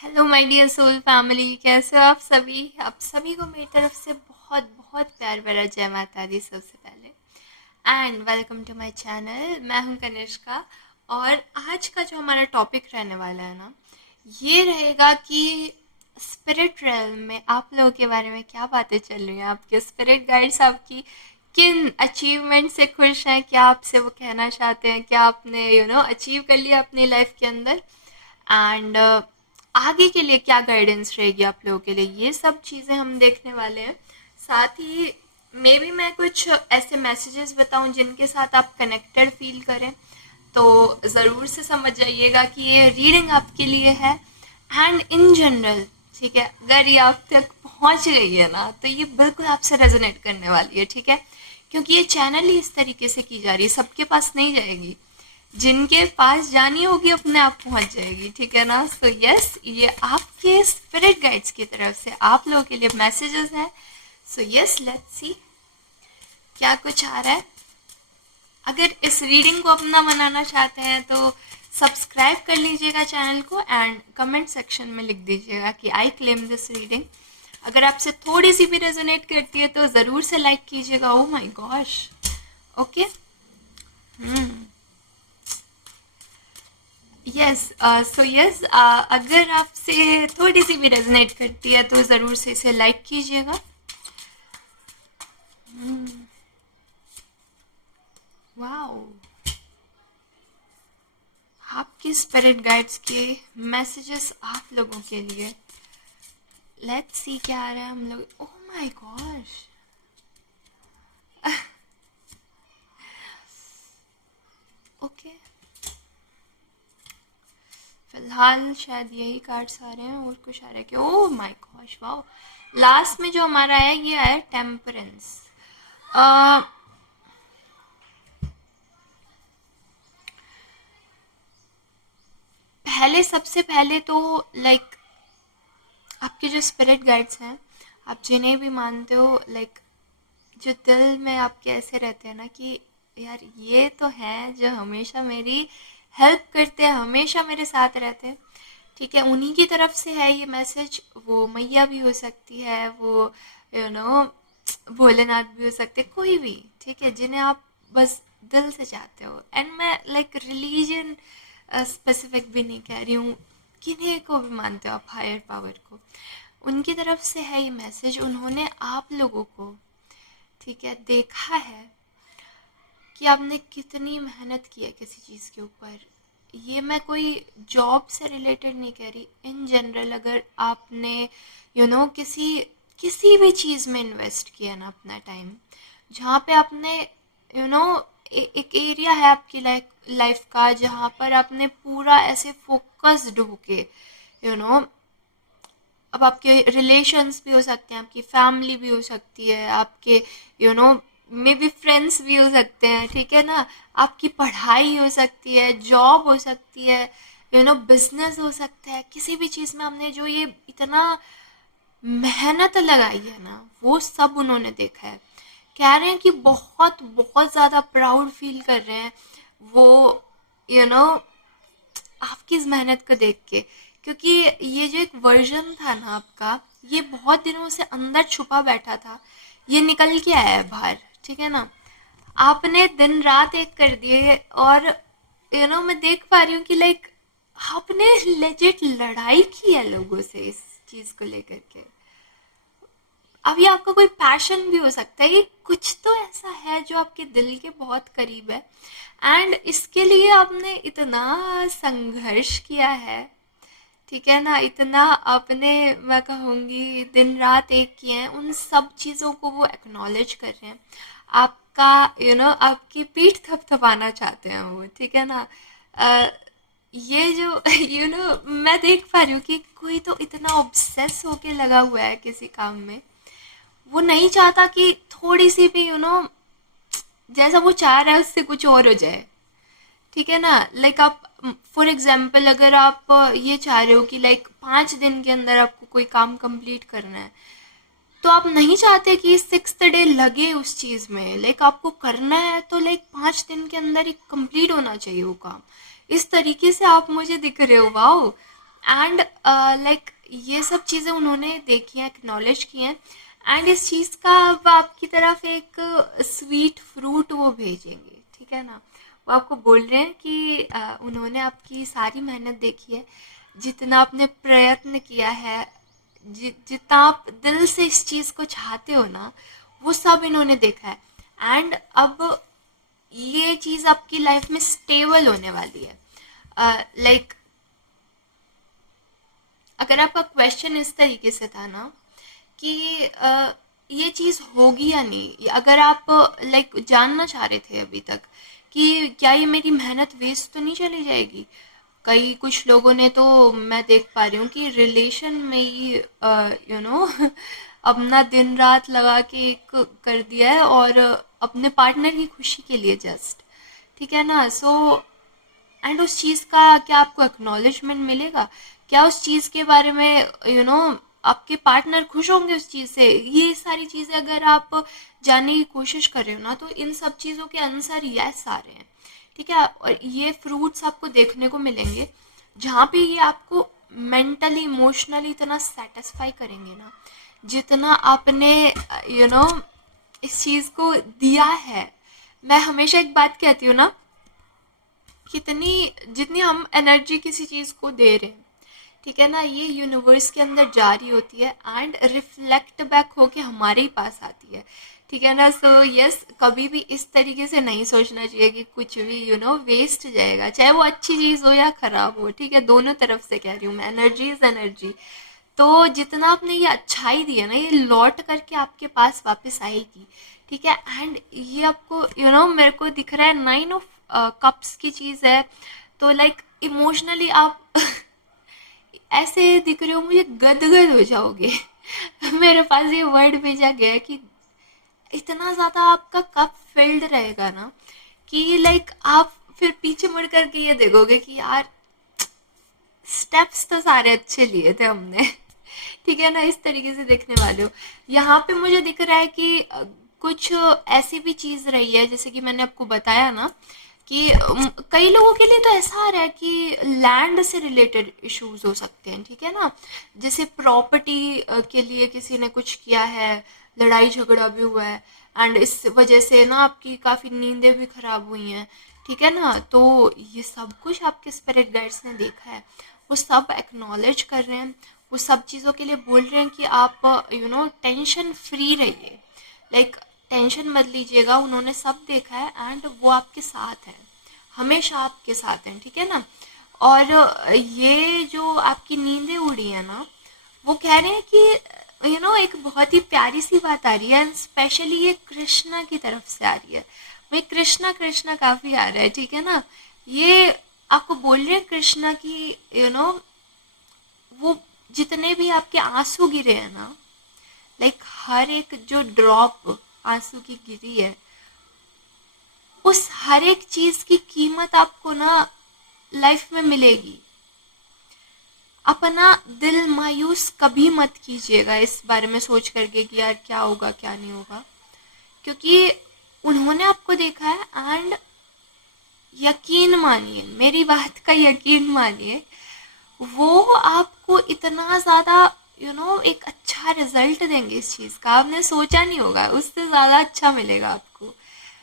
Hello my dear soul family, कैसे हो आप सभी को मेरी तरफ से बहुत बहुत प्यार भरा जय माता दी। सबसे पहले and welcome to my channel. मैं हूं कनिष्का और आज का जो हमारा टॉपिक रहने वाला है ना, ये रहेगा कि स्पिरिट रेल्म में आप लोगों के बारे में क्या बातें चल रही हैं। आपके स्पिरिट गाइड्स आपकी किन अचीवमेंट से खुश हैं, क्या आपसे वो कहना चाहते हैं, क्या आपने अचीव कर लिया अपनी लाइफ के अंदर, एंड आगे के लिए क्या गाइडेंस रहेगी आप लोगों के लिए। ये सब चीज़ें हम देखने वाले हैं। साथ ही मे बी मैं कुछ ऐसे मैसेजेस बताऊं जिनके साथ आप कनेक्टेड फील करें, तो ज़रूर से समझ जाइएगा कि ये रीडिंग आपके लिए है। एंड इन जनरल, ठीक है, अगर ये आप तक पहुंच गई है ना, तो ये बिल्कुल आपसे रेजोनेट करने वाली है, ठीक है, क्योंकि ये चैनल ही इस तरीके से की जा रही है, सबके पास नहीं जाएगी। जिनके पास जानी होगी अपने आप पहुंच जाएगी, ठीक है ना। सो यस, ये आपके स्पिरिट गाइड्स की तरफ से आप लोगों के लिए मैसेजेस हैं। सो यस, लेट्स सी क्या कुछ आ रहा है। अगर इस रीडिंग को अपना बनाना चाहते हैं तो सब्सक्राइब कर लीजिएगा चैनल को एंड कमेंट सेक्शन में लिख दीजिएगा कि आई क्लेम दिस रीडिंग। अगर आपसे थोड़ी सी भी रेजोनेट करती है तो ज़रूर से लाइक कीजिएगा। Oh my gosh, okay. Yes, so yes, अगर आपसे थोड़ी सी भी रेजोनेट करती है तो ज़रूर से इसे लाइक कीजिएगा। वाओ, आपके स्पिरिट गाइड्स के मैसेजेस आप लोगों के लिए। लेट्स सी क्या आ रहा है हम लोग। ओह माय गॉश, ओके, फिलहाल शायद यही कार्ड्स आ रहे हैं और कुछ आ रहा है कि oh my gosh, wow. Last में जो हमारा है ये आया टेम्परेंस। पहले, सबसे पहले तो लाइक आपके जो स्पिरिट गाइड्स हैं, आप जिन्हें भी मानते हो, लाइक जो दिल में आपके ऐसे रहते हैं ना कि यार ये तो हैं जो हमेशा मेरी हेल्प करते हैं, हमेशा मेरे साथ रहते हैं, ठीक है, उन्हीं की तरफ से है ये मैसेज। वो मैया भी हो सकती है, वो यू नो भोलेनाथ भी हो सकते, कोई भी, ठीक है, जिन्हें आप बस दिल से चाहते हो। एंड मैं लाइक रिलीजन स्पेसिफिक भी नहीं कह रही हूँ, किन्हीं को भी मानते हो आप, हायर पावर को, उनकी तरफ से है ये मैसेज। उन्होंने आप लोगों को, ठीक है, देखा है कि आपने कितनी मेहनत की है किसी चीज़ के ऊपर। ये मैं कोई जॉब से रिलेटेड नहीं कह रही, इन जनरल अगर आपने किसी किसी भी चीज़ में इन्वेस्ट किया ना अपना टाइम, जहाँ पे आपने यू नो एक एरिया है आपकी लाइफ लाइफ का जहाँ पर आपने पूरा ऐसे फोकस्ड होके यू नो अब आपके रिलेशंस भी हो सकते हैं, आपकी फैमिली भी हो सकती है, आपके मे बी फ्रेंड्स भी हो सकते हैं, ठीक है ना, आपकी पढ़ाई हो सकती है, जॉब हो सकती है, बिजनेस हो सकता है, किसी भी चीज़ में हमने जो ये इतना मेहनत लगाई है ना, वो सब उन्होंने देखा है। कह रहे हैं कि बहुत बहुत ज़्यादा प्राउड फील कर रहे हैं वो, यू you नो आपकी इस मेहनत को देख के, क्योंकि ये जो एक वर्जन था ना आपका, ये बहुत दिनों से अंदर छुपा बैठा था, ये निकल के आया है बाहर, ठीक है ना। आपने दिन रात एक कर दिए और मैं देख पा रही हूँ कि लाइक आपने लेजिट लड़ाई की है लोगों से इस चीज़ को लेकर के। अब ये आपका कोई पैशन भी हो सकता है, ये कुछ तो ऐसा है जो आपके दिल के बहुत करीब है, एंड इसके लिए आपने इतना संघर्ष किया है, ठीक है ना, इतना आपने, मैं कहूँगी, दिन रात एक किए हैं, उन सब चीज़ों को वो एक्नॉलेज कर रहे हैं। आपका आपकी पीठ थपथपाना चाहते हैं वो, ठीक है ना। अ, ये जो मैं देख पा रही हूँ कि कोई तो इतना ऑब्सेस होके लगा हुआ है किसी काम में, वो नहीं चाहता कि थोड़ी सी भी जैसा वो चाह रहा है उससे कुछ और हो जाए, ठीक है ना। लाइक आप फॉर एग्जाम्पल अगर आप ये चाह रहे हो कि लाइक 5 दिन के अंदर आपको कोई काम कंप्लीट करना है, तो आप नहीं चाहते कि 6th डे लगे उस चीज़ में, लाइक आपको करना है तो लाइक 5 दिन के अंदर ही कंप्लीट होना चाहिए वो काम। इस तरीके से आप मुझे दिख रहे हो, वाओ। एंड लाइक ये सब चीज़ें उन्होंने देखी हैं, एक्नॉलेज की हैं, एंड इस चीज़ का अब आपकी तरफ एक स्वीट फ्रूट वो भेजेंगे, ठीक है ना। वो आपको बोल रहे हैं कि उन्होंने आपकी सारी मेहनत देखी है, जितना आपने प्रयत्न किया है, जितना आप दिल से इस चीज़ को चाहते हो ना, वो सब इन्होंने देखा है। एंड अब ये चीज़ आपकी लाइफ में स्टेबल होने वाली है। लाइक अगर आपका क्वेश्चन इस तरीके से था ना कि ये चीज़ होगी या नहीं, अगर आप लाइक जानना चाह रहे थे अभी तक कि क्या ये मेरी मेहनत वेस्ट तो नहीं चली जाएगी। कई कुछ लोगों ने तो मैं देख पा रही हूँ कि रिलेशन में ही अपना दिन रात लगा के एक कर दिया है, और अपने पार्टनर की खुशी के लिए जस्ट, ठीक है ना। सो एंड उस चीज़ का क्या आपको एक्नॉलेजमेंट मिलेगा? क्या उस चीज़ के बारे में आपके पार्टनर खुश होंगे उस चीज़ से? ये सारी चीज़ें अगर आप जानने की कोशिश कर रहे हो ना, तो इन सब चीज़ों के आंसर यस आ रहे हैं, ठीक है। और ये फ्रूट्स आपको देखने को मिलेंगे जहाँ पे ये आपको मेंटली इमोशनली इतना सेटिस्फाई करेंगे ना, जितना आपने यू नो इस चीज़ को दिया है। मैं हमेशा एक बात कहती हूँ ना, कितनी जितनी हम एनर्जी किसी चीज़ को दे रहे हैं, ठीक है ना, ये यूनिवर्स के अंदर जारी होती है एंड रिफ्लेक्ट बैक होके हमारे ही पास आती है, ठीक है ना। सो यस, कभी भी इस तरीके से नहीं सोचना चाहिए कि कुछ भी वेस्ट जाएगा, चाहे वो अच्छी चीज़ हो या खराब हो, ठीक है। दोनों तरफ से कह रही हूँ मैं, एनर्जी इज एनर्जी। तो जितना आपने ये अच्छाई दी है ना, ये लौट करके आपके पास वापस आएगी, ठीक है। एंड ये आपको मेरे को दिख रहा है 9 ऑफ कप्स की चीज़ है। तो लाइक इमोशनली आप ऐसे दिख रहे हो, मुझे गदगद हो जाओगे। मेरे पास ये वर्ड भेजा गया है कि इतना ज़्यादा आपका कप फिल्ड रहेगा ना कि लाइक आप फिर पीछे मुड़ करके ये देखोगे कि यार स्टेप्स तो सारे अच्छे लिए थे हमने। ठीक है ना, इस तरीके से देखने वाले हो। यहाँ पे मुझे दिख रहा है कि कुछ ऐसी भी चीज़ रही है, जैसे कि मैंने आपको बताया ना कि कई लोगों के लिए तो ऐसा आ रहा है कि लैंड से रिलेटेड इश्यूज हो सकते हैं, ठीक है ना। जैसे प्रॉपर्टी के लिए किसी ने कुछ किया है, लड़ाई झगड़ा भी हुआ है, एंड इस वजह से ना आपकी काफ़ी नींदें भी खराब हुई हैं, ठीक है ना। तो ये सब कुछ आपके स्पिरिट गाइड्स ने देखा है, वो सब एक्नॉलेज कर रहे हैं, वो सब चीज़ों के लिए बोल रहे हैं कि आप टेंशन फ्री रहिए, लाइक टेंशन मत लीजिएगा। उन्होंने सब देखा है एंड वो आपके साथ हैं, हमेशा आपके साथ हैं, ठीक है ना। और ये जो आपकी नींदें उड़ी है ना, वो कह रहे हैं कि एक बहुत ही प्यारी सी बात आ रही है, स्पेशली ये कृष्णा की तरफ से आ रही है। भाई कृष्णा कृष्णा काफ़ी आ रहा है, ठीक है ना। ये आपको बोल रहे हैं कृष्णा की वो जितने भी आपके आंसू गिरे हैं ना, लाइक हर एक जो ड्रॉप आंसू की गिरी है, उस हर एक चीज की कीमत आपको ना लाइफ में मिलेगी। अपना दिल मायूस कभी मत कीजिएगा इस बारे में सोच करके कि यार क्या होगा क्या नहीं होगा, क्योंकि उन्होंने आपको देखा है। एंड यकीन मानिए, मेरी बात का यकीन मानिए, वो आपको इतना ज़्यादा एक अच्छा रिजल्ट देंगे इस चीज़ का, आपने सोचा नहीं होगा, उससे ज़्यादा अच्छा मिलेगा आपको।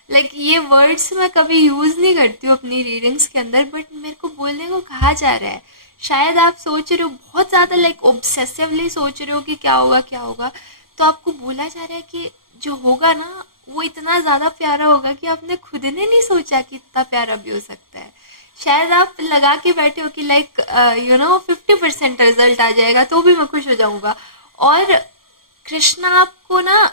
लाइक ये वर्ड्स मैं कभी यूज़ नहीं करती हूँ अपनी रीडिंग्स के अंदर, बट मेरे को बोलने को कहा जा रहा है। शायद आप सोच रहे हो बहुत ज़्यादा, लाइक ऑब्सेसिवली सोच रहे हो कि क्या होगा क्या होगा, तो आपको बोला जा रहा है कि जो होगा ना वो इतना ज़्यादा प्यारा होगा कि आपने खुद ने नहीं सोचा कि इतना प्यारा भी हो सकता है। शायद आप लगा के बैठे हो कि लाइक 50% रिजल्ट आ जाएगा तो भी मैं खुश हो जाऊंगा, और कृष्णा आपको ना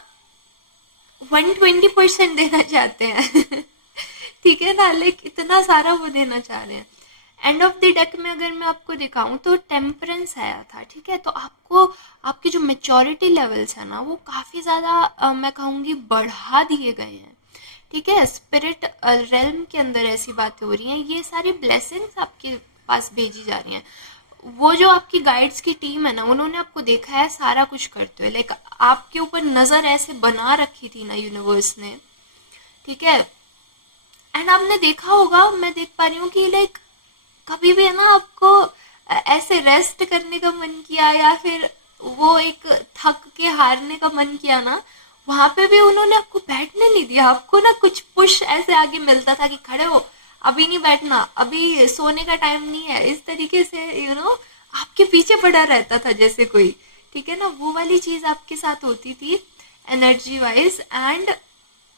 120% देना चाहते हैं। ठीक है ना, लाइक इतना सारा वो देना चाह रहे हैं। एंड ऑफ द डेक में अगर मैं आपको दिखाऊं तो टेम्परेंस आया था, ठीक है। तो आपको आपके जो मेच्योरिटी लेवल्स है ना, वो काफ़ी ज़्यादा मैं कहूँगी बढ़ा दिए गए हैं, ठीक है। स्पिरिट रेल्म के अंदर ऐसी बातें हो रही हैं, ये सारी ब्लेसिंग्स आपके पास भेजी जा रही हैं। वो जो आपकी गाइड्स की टीम है ना, उन्होंने आपको देखा है सारा कुछ करते हुए, लाइक आपके ऊपर नज़र ऐसे बना रखी थी ना यूनिवर्स ने, ठीक है। एंड आपने देखा होगा, मैं देख पा रही हूँ कि लाइक कभी भी है ना आपको ऐसे रेस्ट करने का मन किया या फिर वो एक थक के हारने का मन किया ना, वहां पे भी उन्होंने आपको बैठने नहीं दिया। आपको ना कुछ पुश ऐसे आगे मिलता था कि खड़े हो, अभी नहीं बैठना, अभी सोने का टाइम नहीं है, इस तरीके से आपके पीछे पड़ा रहता था जैसे कोई। ठीक है ना, वो वाली चीज आपके साथ होती थी एनर्जी वाइज। एंड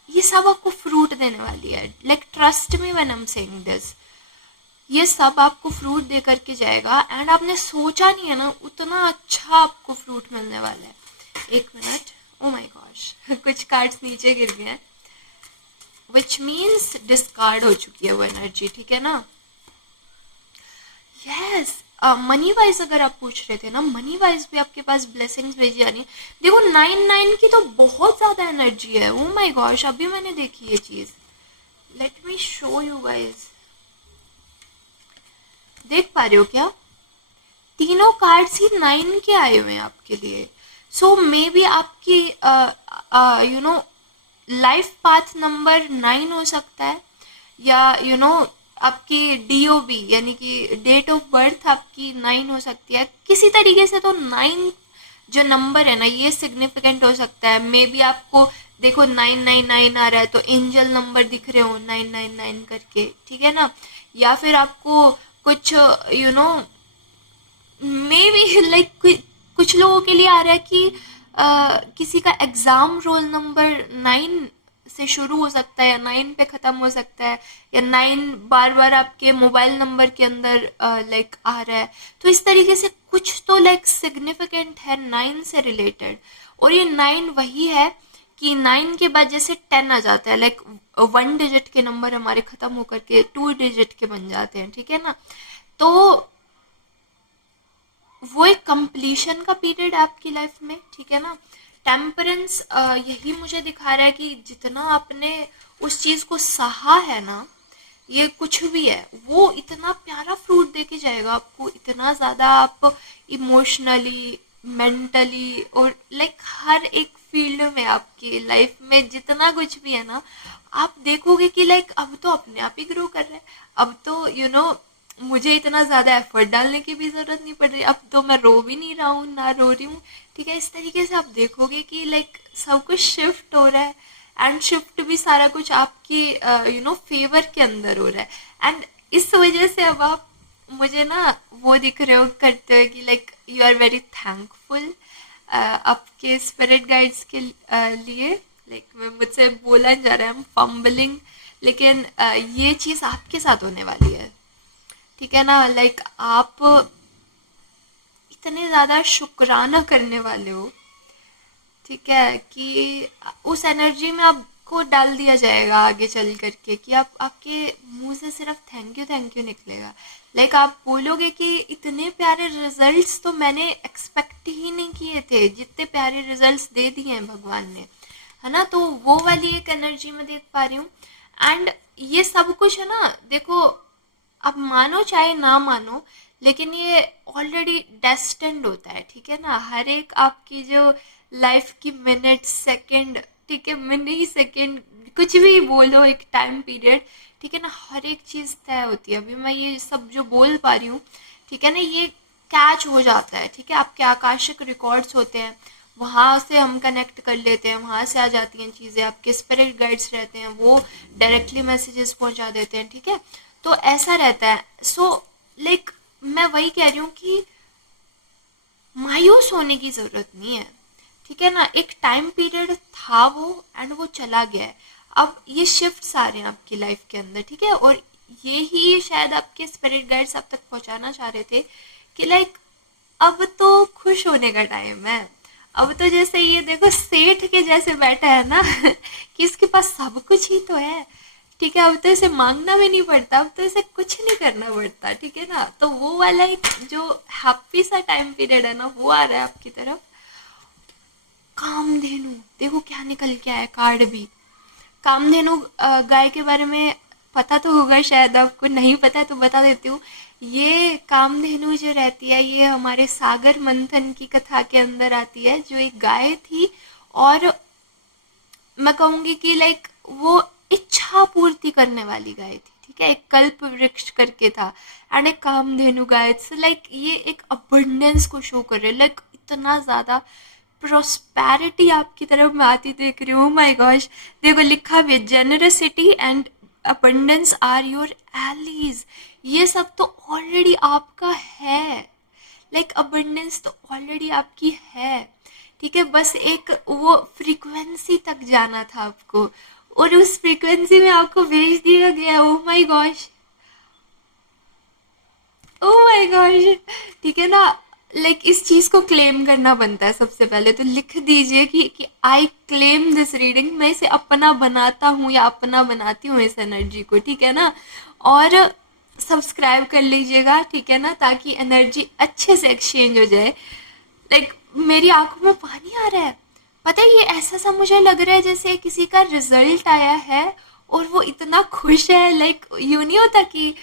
ये सब आपको फ्रूट देने वाली है, like trust me when I am saying this. ये सब आपको फ्रूट दे करके जाएगा, एंड आपने सोचा नहीं है ना उतना अच्छा आपको फ्रूट मिलने वाला है। एक मिनट, ओ माय गॉश कुछ कार्ड्स नीचे गिर गए हैं, विच मीन्स डिस्कार्ड हो चुकी है वो एनर्जी। ठीक है ना, यस। मनी वाइज अगर आप पूछ रहे थे ना, मनी वाइज भी आपके पास ब्लेसिंग्स भेजी जा रही है। देखो 9 की तो बहुत ज्यादा एनर्जी है, ओ माय गॉश, अभी मैंने देखी ये चीज। Let me show you guys, देख पा रहे हो क्या? तीनों कार्ड्स ही 9 के आए हुए हैं आपके लिए। सो मे बी आपकी लाइफ पाथ नंबर 9 हो सकता है, या आपकी डीओबी यानी कि डेट ऑफ बर्थ आपकी 9 हो सकती है किसी तरीके से। तो 9 जो नंबर है ना, ये सिग्निफिकेंट हो सकता है। मे बी आपको देखो 999 आ रहा है तो एंजल नंबर दिख रहे हो 999 करके। ठीक है ना, या फिर आपको कुछ मे बी लाइक कुछ लोगों के लिए आ रहा है कि किसी का एग्जाम रोल नंबर 9 से शुरू हो सकता है या 9 पे खत्म हो सकता है, या 9 बार बार आपके मोबाइल नंबर के अंदर लाइक आ रहा है। तो इस तरीके से कुछ तो लाइक सिग्निफिकेंट है 9 से रिलेटेड। और ये 9 वही है कि 9 के बाद जैसे 10 आ जाता है, लाइक 1 डिजिट के नंबर हमारे खत्म होकर के 2 डिजिट के बन जाते हैं। ठीक है ना, तो वो एक कंप्लीशन का पीरियड है आपकी लाइफ में। ठीक है ना, टेम्परेंस यही मुझे दिखा रहा है कि जितना आपने उस चीज को सहा है ना, ये कुछ भी है वो इतना प्यारा फ्रूट दे के जाएगा आपको। इतना ज्यादा आप इमोशनली, मेंटली और लाइक हर एक फील्ड में आपकी लाइफ में जितना कुछ भी है ना, आप देखोगे कि लाइक अब तो अपने आप ही ग्रो कर रहे हैं। अब तो मुझे इतना ज्यादा एफर्ट डालने की भी जरूरत नहीं पड़ रही। अब तो मैं रो भी नहीं रहा हूँ ना रो रही हूँ। ठीक है, इस तरीके से आप देखोगे कि लाइक सब कुछ शिफ्ट हो रहा है, एंड शिफ्ट भी सारा कुछ आपके फेवर के अंदर हो रहा है। एंड इस वजह से अब आप मुझे ना वो दिख रहे हो करते हुए कि like you are very thankful आपके स्पिरिट गाइड्स के लिए। लाइक मैं मुझसे बोला जा रहा है, हम फम्बलिंग, लेकिन ये चीज आपके साथ होने वाली है। ठीक है ना, लाइक आप इतने ज्यादा शुक्राना करने वाले हो। ठीक है, कि उस एनर्जी में आपको डाल दिया जाएगा आगे चल करके कि आप, आपके मुंह से सिर्फ थैंक यू निकलेगा। लाइक आप बोलोगे कि इतने प्यारे रिजल्ट्स तो मैंने एक्सपेक्ट ही नहीं किए थे, जितने प्यारे रिजल्ट्स दे दिए हैं भगवान ने, है ना। तो वो वाली एक एनर्जी में देख पा रही हूँ। एंड ये सब कुछ है ना, देखो आप मानो चाहे ना मानो, लेकिन ये ऑलरेडी डेस्टिन्ड होता है। ठीक है ना, हर एक आपकी जो लाइफ की मिनट, सेकंड, ठीक है, मिनी सेकंड, कुछ भी बोलो, एक टाइम पीरियड, ठीक है ना, हर एक चीज तय होती है। अभी मैं ये सब जो बोल पा रही हूँ, ठीक है ना, ये कैच हो जाता है। ठीक है, आपके आकाशिक रिकॉर्ड्स होते हैं, वहां से हम कनेक्ट कर लेते हैं, वहां से आ जाती हैं चीजें। आपके स्पिरिट गाइड्स रहते हैं, वो डायरेक्टली मैसेजेस पहुंचा देते हैं। ठीक है, तो ऐसा रहता है। सो लाइक मैं वही कह रही हूँ कि मायूस होने की जरूरत नहीं है। ठीक है ना, एक टाइम पीरियड था वो, एंड वो चला गया है। अब ये शिफ्ट्स आ रहे हैं आपकी लाइफ के अंदर। ठीक है, और ये ही शायद आपके स्पिरिट गाइड्स आप तक पहुंचाना चाह रहे थे कि लाइक अब तो खुश होने का टाइम है। अब तो जैसे ये देखो सेठ के जैसे बैठा है ना कि इसके पास सब कुछ ही तो है। ठीक है, अब तो इसे मांगना भी नहीं पड़ता, अब तो इसे कुछ नहीं करना पड़ता। ठीक है ना, तो वो वाला एक जो हैप्पी सा टाइम पीरियड है ना, वो आ रहा है आपकी तरफ। कामधेनु, देखो क्या निकल के आया कार्ड भी। कामधेनु गाय के बारे में पता तो होगा, शायद आपको नहीं पता है तो बता देती हूँ। ये कामधेनु जो रहती है, ये हमारे सागर मंथन की कथा के अंदर आती है, जो एक गाय थी। और मैं कहूंगी कि लाइक वो इच्छा पूर्ति करने वाली गाय थी। ठीक है, एक कल्प वृक्ष करके था, एंड एक कामधेनु गाय। इट्स लाइक ये एक अबंडेंस को शो कर रहे हैं, लाइक इतना ज्यादा प्रोस्पेरिटी आपकी तरफ मैं आती देख रही हूँ। माय गॉश, देखो लिखा भी है, generosity and abundance are your allies. ये सब तो ऑलरेडी आपका है, लाइक अबंडेंस तो ऑलरेडी आपकी है, ठीक है। बस एक वो फ्रीक्वेंसी तक जाना था आपको, और उस फ्रीक्वेंसी में आपको भेज दिया गया। Oh my gosh, oh my gosh, ठीक है ना। लाइक इस चीज को क्लेम करना बनता है सबसे पहले, तो लिख दीजिए कि आई क्लेम दिस रीडिंग, मैं इसे अपना बनाता हूँ या अपना बनाती हूँ इस एनर्जी को, ठीक है ना। और सब्सक्राइब कर लीजिएगा, ठीक है ना, ताकि एनर्जी अच्छे से एक्सचेंज हो जाए। लाइक मेरी आंखों में पानी आ रहा है, पता है, ये ऐसा सा मुझे लग रहा है जैसे किसी का रिजल्ट आया है और वो इतना खुश है। लाइक यूं नहीं होता कि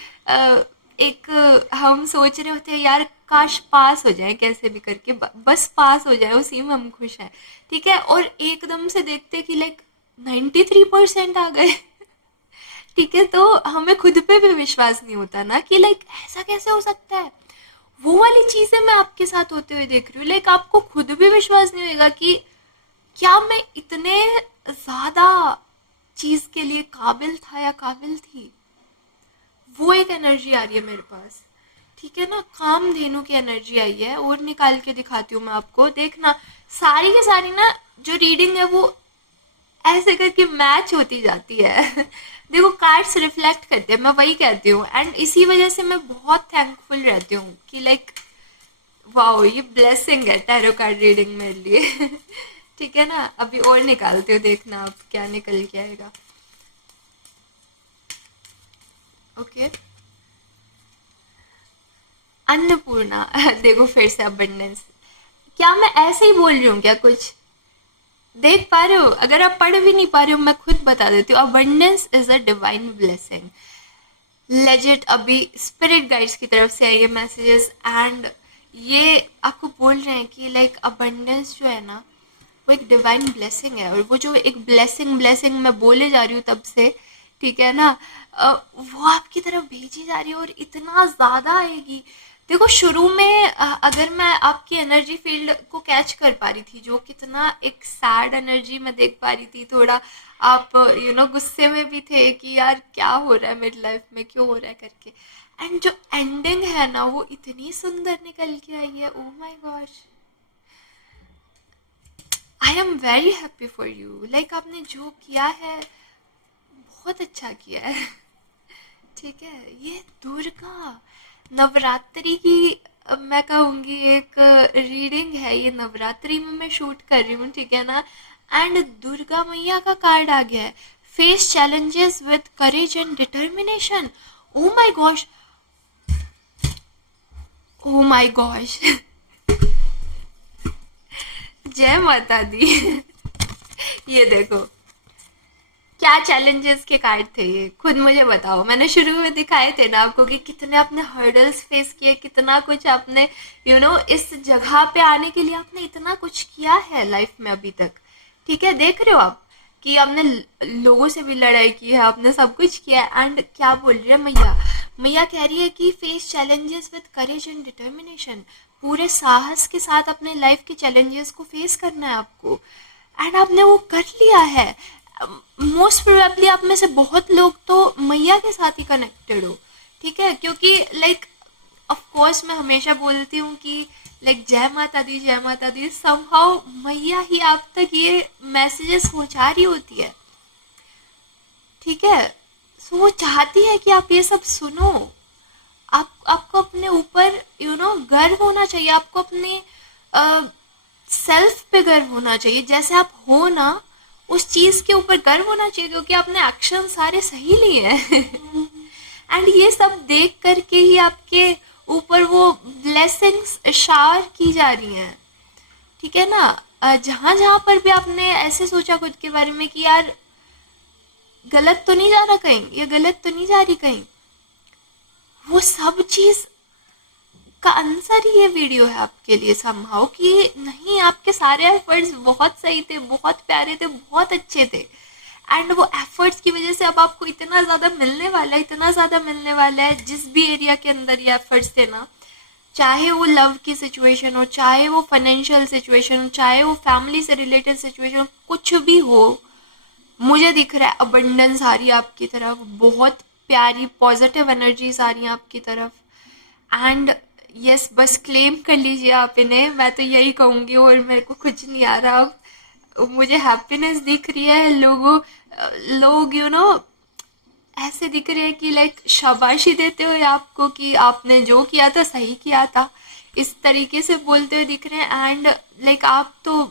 एक हम सोच रहे होते हैं यार काश पास हो जाए कैसे भी करके, बस पास हो जाए, उसी में हम खुश हैं, ठीक है। और एकदम से देखते कि लाइक 93% आ गए ठीक है, तो हमें खुद पे भी विश्वास नहीं होता ना कि लाइक ऐसा कैसे हो सकता है। वो वाली चीजें मैं आपके साथ होते हुए देख रही हूँ, लाइक आपको खुद भी विश्वास नहीं होगा कि क्या मैं इतने ज्यादा चीज के लिए काबिल था या काबिल थी। वो एक एनर्जी आ रही है मेरे पास, ठीक है ना। कामधेनु की एनर्जी आई है, और निकाल के दिखाती हूँ मैं आपको, देखना सारी की सारी ना जो रीडिंग है वो ऐसे करके मैच होती जाती है देखो कार्ड्स रिफ्लेक्ट करते हैं, मैं वही कहती हूँ, एंड इसी वजह से मैं बहुत थैंकफुल रहती हूँ कि लाइक वाओ ये ब्लेसिंग है टैरो कार्ड रीडिंग मेरे लिए ठीक है ना। अभी और निकालती हूँ, देखना आप क्या निकल के आएगा। ओके, अन्नपूर्णा देखो फिर से अबंडेंस। क्या मैं ऐसे ही बोल रही हूँ क्या, कुछ देख पा रहे हो? अगर आप पढ़ भी नहीं पा रहे हो मैं खुद बता देती हूँ, abundance is a divine blessing. Legit अभी स्पिरिट गाइड्स की तरफ से आए मैसेजेस, एंड ये आपको बोल रहे हैं कि लाइक अबंडेंस जो है ना वो एक डिवाइन ब्लेसिंग है, और वो जो एक ब्लेसिंग ब्लेसिंग मैं बोले जा रही हूँ तब से, ठीक है ना, वो आपकी तरफ भेजी जा रही है और इतना ज़्यादा आएगी। देखो शुरू में अगर मैं आपकी एनर्जी फील्ड को कैच कर पा रही थी, जो कितना एक सैड एनर्जी मैं देख पा रही थी, थोड़ा आप गुस्से में भी थे कि यार क्या हो रहा है मेरी लाइफ में, क्यों हो रहा है करके, एंड जो एंडिंग है ना वो इतनी सुंदर निकल के आई है। Oh my gosh, I am very happy for you. Like आपने जो किया है बहुत अच्छा किया है ठीक है। ये दुर्गा नवरात्रि की मैं कहूँगी एक रीडिंग है, ये नवरात्रि में मैं शूट कर रही हूँ, ठीक है ना। एंड दुर्गा मैया का कार्ड आ गया है, face challenges with courage and determination. Oh my gosh, oh my gosh जय माता दी ये देखो क्या चैलेंजेस के कार्ड थे ये, खुद मुझे बताओ। मैंने शुरू में दिखाए थे ना आपको कि कितने आपने हर्डल्स फेस किए, कितना कुछ आपने इस जगह पे आने के लिए आपने इतना कुछ किया है लाइफ में अभी तक, ठीक है। देख रहे हो आप कि आपने लोगों से भी लड़ाई की है, आपने सब कुछ किया है, एंड क्या बोल रही है मैया, मैया कह रही है कि face challenges with courage and determination, पूरे साहस के साथ अपने लाइफ के चैलेंजेस को फेस करना है आपको, एंड आपने वो कर लिया है। मोस्ट प्रोबेबली आप में से बहुत लोग तो मैया के साथ ही कनेक्टेड हो, ठीक है, क्योंकि लाइक ऑफ कोर्स मैं हमेशा बोलती हूँ कि लाइक जय माता दी जय माता दी, समहाउ मैया ही आप तक ये मैसेजेस पहुँचा रही होती है, ठीक है। सो वो चाहती है कि आप ये सब सुनो, आपको अपने ऊपर गर्व होना चाहिए, आपको अपने सेल्फ पे गर्व होना चाहिए, जैसे आप हो ना उस चीज के ऊपर गर्व होना चाहिए, क्योंकि आपने एक्शन सारे सही लिए हैं एंड ये सब देख करके ही आपके ऊपर वो ब्लेसिंग्स शावर की जा रही हैं, ठीक है ना। जहां जहां पर भी आपने ऐसे सोचा खुद के बारे में कि यार गलत तो नहीं जा रहा कहीं, ये गलत तो नहीं जा रही कहीं, वो सब चीज का आंसर ही ये वीडियो है आपके लिए समहाउ कि नहीं, आपके सारे एफर्ट्स बहुत सही थे, बहुत प्यारे थे, बहुत अच्छे थे, एंड वो एफर्ट्स की वजह से अब आपको इतना ज़्यादा मिलने वाला है, इतना ज़्यादा मिलने वाला है, जिस भी एरिया के अंदर ये एफर्ट्स देना, चाहे वो लव की सिचुएशन हो, चाहे वो फाइनेंशियल सिचुएशन हो, चाहे वो फैमिली से रिलेटेड सिचुएशन हो, कुछ भी हो, मुझे दिख रहा है अबंडेंस आ रही है आपकी तरफ, बहुत प्यारी पॉजिटिव एनर्जीज आ रही हैं आपकी तरफ। एंड यस, बस क्लेम कर लीजिए आप इन्हें, मैं तो यही कहूँगी, और मेरे को कुछ नहीं आ रहा अब। मुझे हैप्पीनेस दिख रही है, लोग ऐसे दिख रहे हैं कि लाइक शाबाशी देते हुए आपको कि आपने जो किया था सही किया था, इस तरीके से बोलते हुए दिख रहे हैं। एंड लाइक आप तो